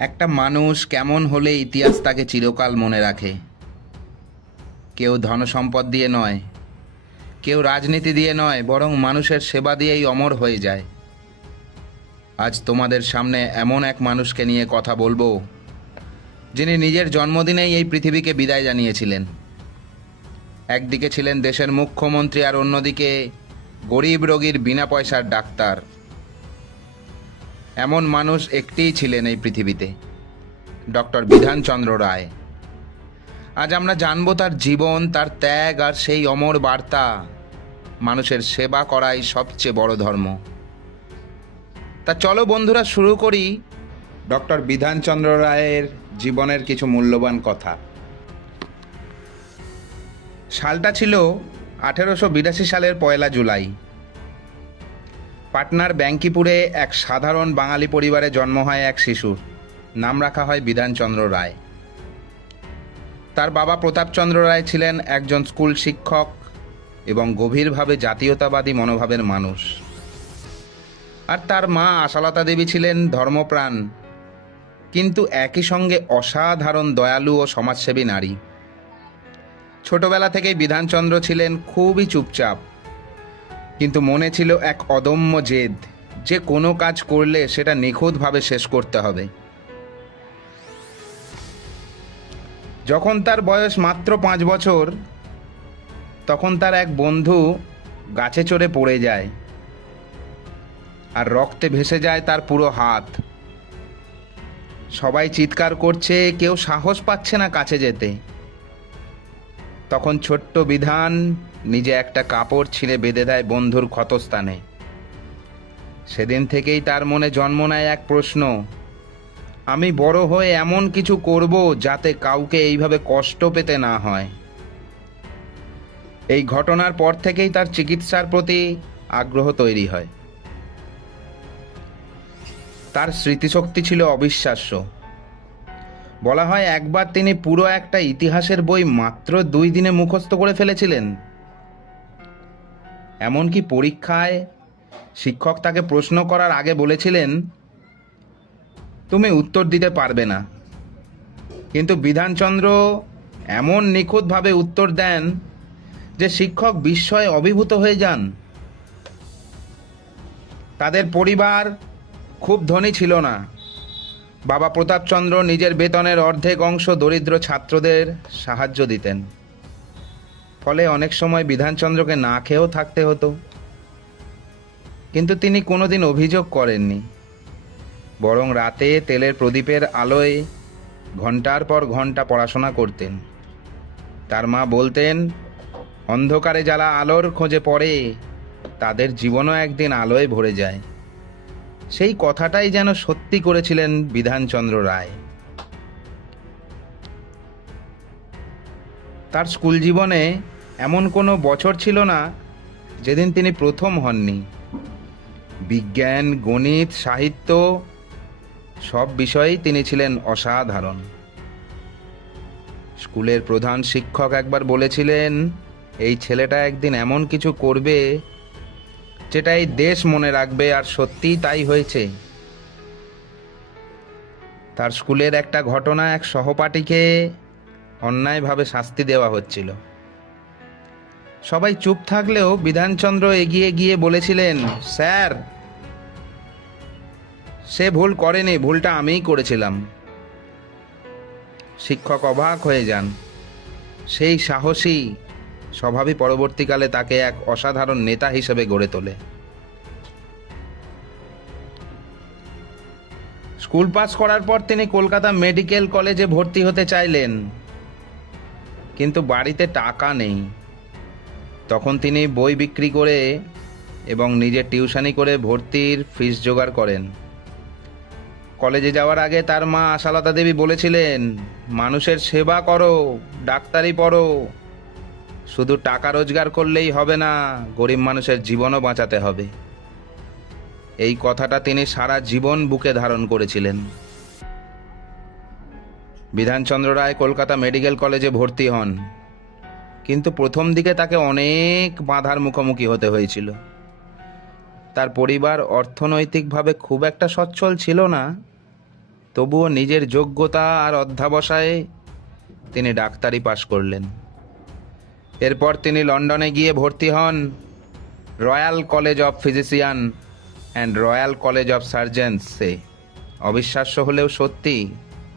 একটা মানুষ কেমন হলে ইতিহাস তাকে চিরকাল মনে রাখে। কেউ ধনসম্পদ দিয়ে নয়, কেউ রাজনীতি দিয়ে নয়, বরং মানুষের সেবা দিয়েই অমর হয়ে যায়। আজ তোমাদের সামনে এমন এক মানুষকে নিয়ে কথা বলব, যিনি নিজের জন্মদিনেই এই পৃথিবীকে বিদায় জানিয়েছিলেন। একদিকে ছিলেন দেশের মুখ্যমন্ত্রী আর অন্যদিকে গরিব রোগীর বিনা পয়সার ডাক্তার। এমন মানুষ একটিই ছিলেন এই পৃথিবীতে, ডক্টর বিধানচন্দ্র রায়। আজ আমরা জানব তার জীবন, তার ত্যাগ আর সেই অমর বার্তা, মানুষের সেবা করাই সবচেয়ে বড় ধর্ম। তা চলো বন্ধুরা, শুরু করি ডক্টর বিধানচন্দ্র রায়ের জীবনের কিছু মূল্যবান কথা। সালটা ছিল আঠেরোশো বিরাশি সালের পয়লা জুলাই। পাটনার ব্যাঙ্কিপুরে এক সাধারণ বাঙালি পরিবারে জন্ম হয় এক শিশুর নাম রাখা হয় বিধানচন্দ্র রায়। তার বাবা প্রতাপচন্দ্র রায় ছিলেন একজন স্কুল শিক্ষক এবং গভীরভাবে জাতীয়তাবাদী মনোভাবের মানুষ। আর তার মা আশালতা দেবী ছিলেন ধর্মপ্রাণ। কিন্তু একই সঙ্গে অসাধারণ দয়ালু ও সমাজসেবী নারী। ছোটবেলা থেকেই বিধানচন্দ্র ছিলেন খুবই চুপচাপ। কিন্তু মনে ছিল এক অদম্য জেদ যে কোনো কাজ করলে সেটা নিখুঁতভাবে শেষ করতে হবে। যখন তার বয়স মাত্র পাঁচ বছর, তখন তার এক বন্ধু গাছে চড়ে পড়ে যায় আর রক্তে ভেসে যায় তার পুরো হাত। সবাই চিৎকার করছে, কেউ সাহস পাচ্ছে না কাছে যেতে। তখন ছোট্ট বিধান নিজে একটা কাপড় ছিঁড়ে বেঁধে দেয় বন্ধুর ক্ষতস্থানে। সেদিন থেকেই তার মনে জন্ম নেয় এক প্রশ্ন, আমি বড় হয়ে এমন কিছু করব যাতে কাউকে এইভাবে কষ্ট পেতে না হয়? এই ঘটনার পর থেকেই তার চিকিৎসার প্রতি আগ্রহ তৈরি হয়। তার স্মৃতিশক্তি ছিল অবিশ্বাস্য। বলা হয় একবার তিনি পুরো একটা ইতিহাসের বই মাত্র দুই দিনে মুখস্থ করে ফেলেছিলেন। এমনকি পরীক্ষায় শিক্ষক তাকে প্রশ্ন করার আগে বলেছিলেন, তুমি উত্তর দিতে পারবে না। কিন্তু বিধানচন্দ্র এমন নিখুঁতভাবে উত্তর দেন যে শিক্ষক বিস্ময়ে অভিভূত হয়ে যান। তাদের পরিবার খুব ধনী ছিল না। বাবা প্রতাপচন্দ্র নিজের বেতনের অর্ধেক অংশ দরিদ্র ছাত্রদের সাহায্য দিতেন। ফলে অনেক সময় বিধানচন্দ্রকে না খেয়েও থাকতে হতো। কিন্তু তিনি কোনোদিন অভিযোগ করেননি। বরং রাতে তেলের প্রদীপের আলোয় ঘণ্টার পর ঘণ্টা পড়াশোনা করতেন। তার মা বলতেন, অন্ধকারে যারা আলোর খোঁজে পড়ে, তাদের জীবনও একদিন আলোয় ভরে যায়। সেই কথাটাই যেন সত্যি করেছিলেন বিধানচন্দ্র রায়। তার স্কুল জীবনে এমন কোনো বছর ছিল না যেদিন তিনি প্রথম হননি। বিজ্ঞান, গণিত, সাহিত্য সব বিষয়েই তিনি ছিলেন অসাধারণ। স্কুলের প্রধান শিক্ষক একবার বলেছিলেন, এই ছেলেটা একদিন এমন কিছু করবে যেটা এই দেশ মনে রাখবে, আর সত্যিই তাই হয়েছে। তার স্কুলের একটা ঘটনা এক সহপাঠীকে অন্যায়ভাবে শাস্তি দেওয়া হচ্ছিল। সবাই চুপ থাকলেও বিধানচন্দ্র এগিয়ে গিয়ে বলেছিলেন, স্যার, সে ভুল করেনি, ভুলটা আমিই করেছিলাম। শিক্ষক অবাক হয়ে যান। সেই সাহসী স্বভাবই পরবর্তীকালে তাকে এক অসাধারণ নেতা হিসেবে গড়ে তোলে। স্কুল পাস করার পর তিনি কলকাতা মেডিকেল কলেজে ভর্তি হতে চাইলেন। কিন্তু বাড়িতে টাকা নেই। তখন তিনি বই বিক্রি করে এবং নিজে টিউশনি করে ভর্তির ফিস জোগাড় করেন। কলেজে যাওয়ার আগে তার মা আশালতা দেবী বলেছিলেন, মানুষের সেবা করো, ডাক্তারি পড়ো। শুধু টাকা রোজগার করলেই হবে না, গরিব মানুষের জীবনও বাঁচাতে হবে। এই কথাটা তিনি সারা জীবন বুকে ধারণ করেছিলেন। বিধানচন্দ্র রায় কলকাতা মেডিকেল কলেজে ভর্তি হন। কিন্তু প্রথম দিকে তাকে অনেক বাধার মুখোমুখি হতে হয়েছিল। তার পরিবার অর্থনৈতিকভাবে খুব একটা সচ্ছল ছিল না, তবুও নিজের যোগ্যতা আর অধ্যাবসায়ে তিনি ডাক্তারি পাশ করলেন। এরপর তিনি লন্ডনে গিয়ে ভর্তি হন, royal college of physician and royal college of সার্জেন্সে অবিশ্বাস্য হলেও সত্যি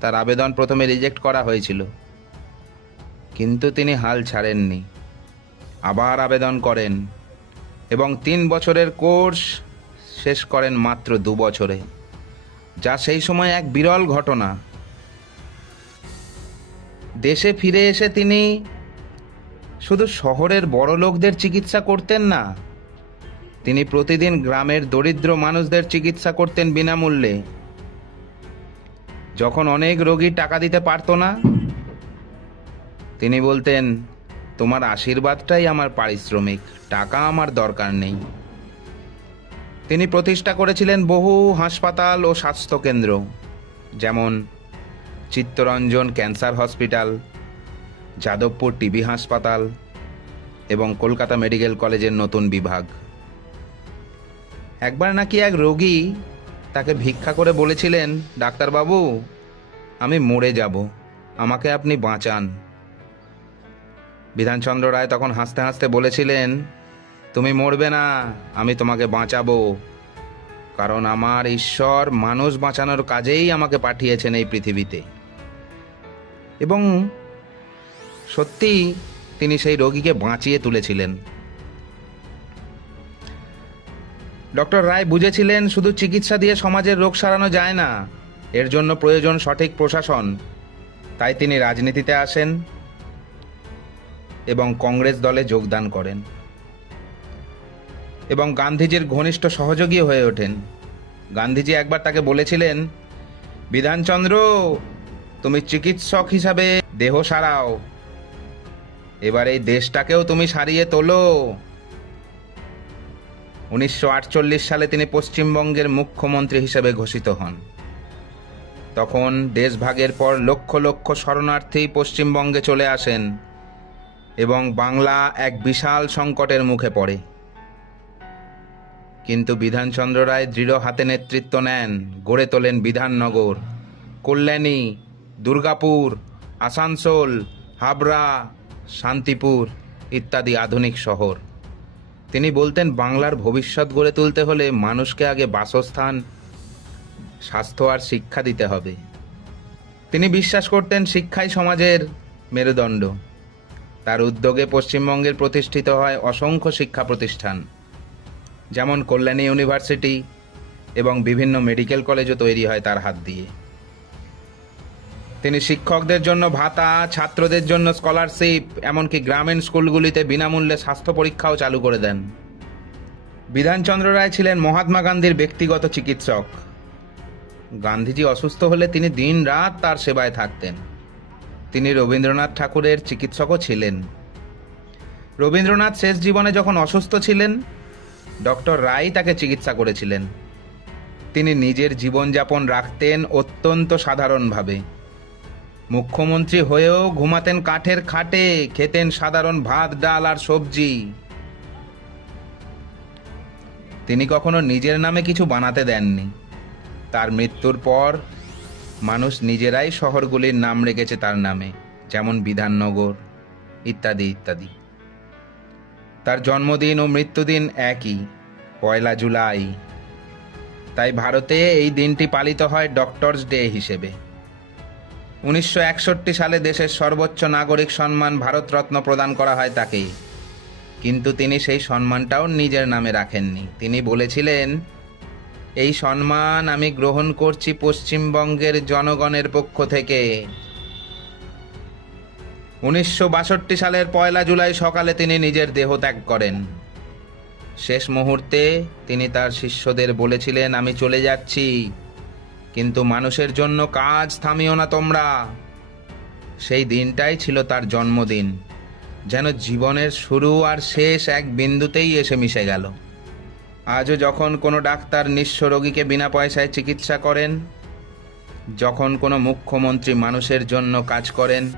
তার আবেদন প্রথমে রিজেক্ট করা হয়েছিল। কিন্তু তিনি হাল ছাড়েননি। আবার আবেদন করেন এবং তিন বছরের কোর্স শেষ করেন মাত্র দু বছরে, যা সেই সময় এক বিরল ঘটনা। দেশে ফিরে এসে তিনি শুধু শহরের বড় লোকদের চিকিৎসা করতেন না, তিনি প্রতিদিন গ্রামের দরিদ্র মানুষদের চিকিৎসা করতেন বিনামূল্যে। যখন অনেক রোগী টাকা দিতে পারতো না তিনি বলতেন, তোমার আশীর্বাদটাই আমার পারিশ্রমিক, টাকা আমার দরকার নেই। তিনি প্রতিষ্ঠা করেছিলেন বহু হাসপাতাল ও স্বাস্থ্যকেন্দ্র, যেমন Chittaranjan Cancer Hospital, Jadavpur TB হাসপাতাল এবং কলকাতা মেডিকেল কলেজের নতুন বিভাগ। একবার নাকি এক রোগী তাকে ভিক্ষা করে বলেছিলেন, ডাক্তারবাবু, আমি মরে যাব, আমাকে আপনি বাঁচান। বিধানচন্দ্র রায় তখন হাসতে হাসতে বলেছিলেন, তুমি মরবে না, আমি তোমাকে বাঁচাবো। কারণ আমার ঈশ্বর মানুষ বাঁচানোর কাজেই আমাকে পাঠিয়েছেন এই পৃথিবীতে। এবং সত্যি তিনি সেই রোগীকে বাঁচিয়ে তুলেছিলেন। ডক্টর রায় বুঝেছিলেন, শুধু চিকিৎসা দিয়ে সমাজের রোগ সারানো যায় না, এর জন্য প্রয়োজন সঠিক প্রশাসন। তাই তিনি রাজনীতিতে আসেন। এবং কংগ্রেস দলে যোগদান করেন এবং গান্ধীজির ঘনিষ্ঠ সহযোগী হয়ে ওঠেন। গান্ধীজি একবার তাকে বলেছিলেন, বিধানচন্দ্র, তুমি চিকিৎসক হিসাবে দেহ সারাও। এবার এই দেশটাকেও তুমি সারিয়ে তোলো। উনিশশো আটচল্লিশ সালে তিনি পশ্চিমবঙ্গের মুখ্যমন্ত্রী হিসেবে ঘোষিত হন। তখন দেশভাগের পর লক্ষ লক্ষ শরণার্থী পশ্চিমবঙ্গে চলে আসেন। এবং বাংলা এক বিশাল সংকটের মুখে পড়ে। কিন্তু বিধানচন্দ্র রায় দৃঢ় হাতে নেতৃত্ব নেন, গড়ে তোলেন বিধাননগর। কল্যাণী, দুর্গাপুর, আসানসোল, হাবড়া, শান্তিপুর ইত্যাদি আধুনিক শহর। তিনি বলতেন, বাংলার ভবিষ্যৎ গড়ে তুলতে হলে মানুষকে আগে বাসস্থান, স্বাস্থ্য আর শিক্ষা দিতে হবে। তিনি বিশ্বাস করতেন, শিক্ষাই সমাজের মেরুদণ্ড। তার উদ্যোগে পশ্চিমবঙ্গের প্রতিষ্ঠিত হয় অসংখ্য শিক্ষা প্রতিষ্ঠান, যেমন কল্যাণী ইউনিভার্সিটি এবং বিভিন্ন মেডিকেল কলেজও তৈরি হয় তার হাত দিয়ে। তিনি শিক্ষকদের জন্য ভাতা, ছাত্রদের জন্য স্কলারশিপ, এমনকি গ্রামীণ স্কুলগুলিতে বিনামূল্যে স্বাস্থ্য পরীক্ষাও চালু করে দেন। বিধানচন্দ্র রায় ছিলেন মহাত্মা গান্ধীর ব্যক্তিগত চিকিৎসক। গান্ধীজি অসুস্থ হলে তিনি দিন রাত তার সেবায় থাকতেন। তিনি রবীন্দ্রনাথ ঠাকুরের চিকিৎসকও ছিলেন। রবীন্দ্রনাথ শেষ জীবনে যখন অসুস্থ ছিলেন, ডক্টর রায় তাকে চিকিৎসা করেছিলেন। তিনি নিজের জীবনযাপন রাখতেন অত্যন্ত সাধারণভাবে। মুখ্যমন্ত্রী হয়েও ঘুমাতেন কাঠের খাটে, খেতেন সাধারণ ভাত, ডাল আর সবজি। তিনি কখনো নিজের নামে কিছু বানাতে দেননি। তার মৃত্যুর পর মানুষ নিজেরাই শহরগুলির নাম রেখেছে তার নামে, যেমন বিধাননগর, ইত্যাদি ইত্যাদি। তার জন্মদিন ও মৃত্যুদিন একই, পয়লা জুলাই। তাই ভারতে এই দিনটি পালিত হয় ডক্টরস ডে হিসেবে। উনিশশো একষট্টি সালে দেশের সর্বোচ্চ নাগরিক সম্মান ভারতরত্ন প্রদান করা হয় তাকে কিন্তু তিনি সেই সম্মানটাও নিজের নামে রাখেননি। তিনি বলেছিলেন এই সম্মান আমি গ্রহণ করছি পশ্চিমবঙ্গের জনগণের পক্ষ থেকে। উনিশশো বাষট্টি সালের পয়লা জুলাই সকালে তিনি নিজের দেহ ত্যাগ করেন। শেষ মুহূর্তে তিনি তার শিষ্যদের বলেছিলেন, আমি চলে যাচ্ছি, কিন্তু মানুষের জন্য কাজ থামিও না তোমরা। সেই দিনটাই ছিল তার জন্মদিন। যেন জীবনের শুরু আর শেষ এক বিন্দুতেই এসে মিশে গেল। আজও যখন কোনো ডাক্তার নিঃস্ব রোগীকে বিনা পয়সায় চিকিৎসা করেন, যখন কোনো মুখ্যমন্ত্রী মানুষের জন্য কাজ করেন,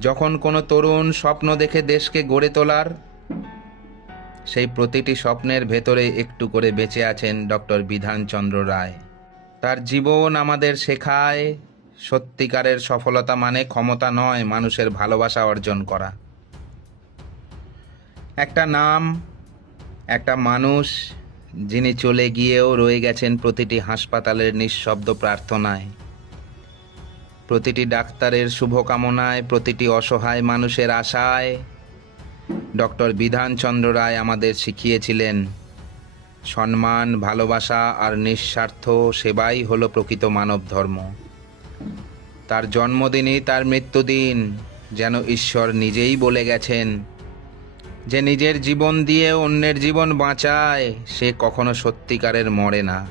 যখন কোনো তরুণ স্বপ্ন দেখে দেশকে গড়ে তোলার, সেই প্রতিটি স্বপ্নের ভেতরে একটু করে বেঁচে আছেন ডক্টর বিধানচন্দ্র রায়। তার জীবন আমাদের শেখায়, সত্যিকারের সফলতা মানে ক্ষমতা নয়, মানুষের ভালোবাসা অর্জন করা। একটা নাম একটা মানুষ যিনি চলে গিয়েও রয়ে গেছেন প্রতিটি হাসপাতালের নিঃশব্দ প্রার্থনায়, প্রতিটি ডাক্তারের শুভকামনায়, প্রতিটি অসহায় মানুষের আশায়। ডক্টর বিধানচন্দ্র রায় আমাদের শিখিয়েছিলেন, সম্মান, ভালোবাসা আর নিঃস্বার্থ সেবাই হলো প্রকৃত মানব ধর্ম। তার জন্মদিনই তার মৃত্যুদিন, যেন ঈশ্বর নিজেই বলে গেছেন যে নিজের জীবন দিয়ে অন্যের জীবন বাঁচায়, সে কখনো সত্যিকারের মরে না।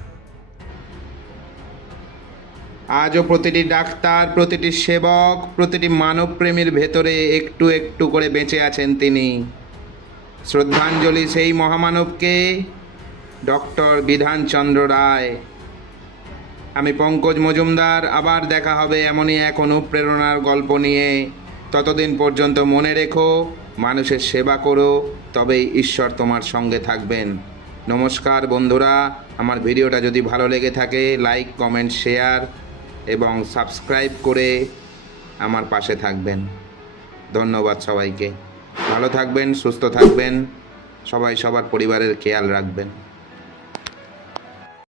আজও প্রতিটি ডাক্তার, প্রতিটি সেবক, প্রতিটি মানবপ্রেমীর ভেতরে একটু একটু করে বেঁচে আছেন তিনি। শ্রদ্ধাঞ্জলি সেই মহামানবকে, ডক্টর বিধানচন্দ্র রায়। আমি পঙ্কজ মজুমদার, আবার দেখা হবে এমনই এক অনুপ্রেরণার গল্প নিয়ে। ততদিন পর্যন্ত মনে রেখো মানুষের সেবা করো, তবেই ঈশ্বর তোমার সঙ্গে থাকবেন। নমস্কার বন্ধুরা, আমার ভিডিওটা যদি ভালো লেগে থাকে লাইক কমেন্ট শেয়ার এবং সাবস্ক্রাইব করে আমার পাশে থাকবেন। ধন্যবাদ সবাইকে। ভালো থাকবেন, সুস্থ থাকবেন। সবাই সবার পরিবারের খেয়াল রাখবেন।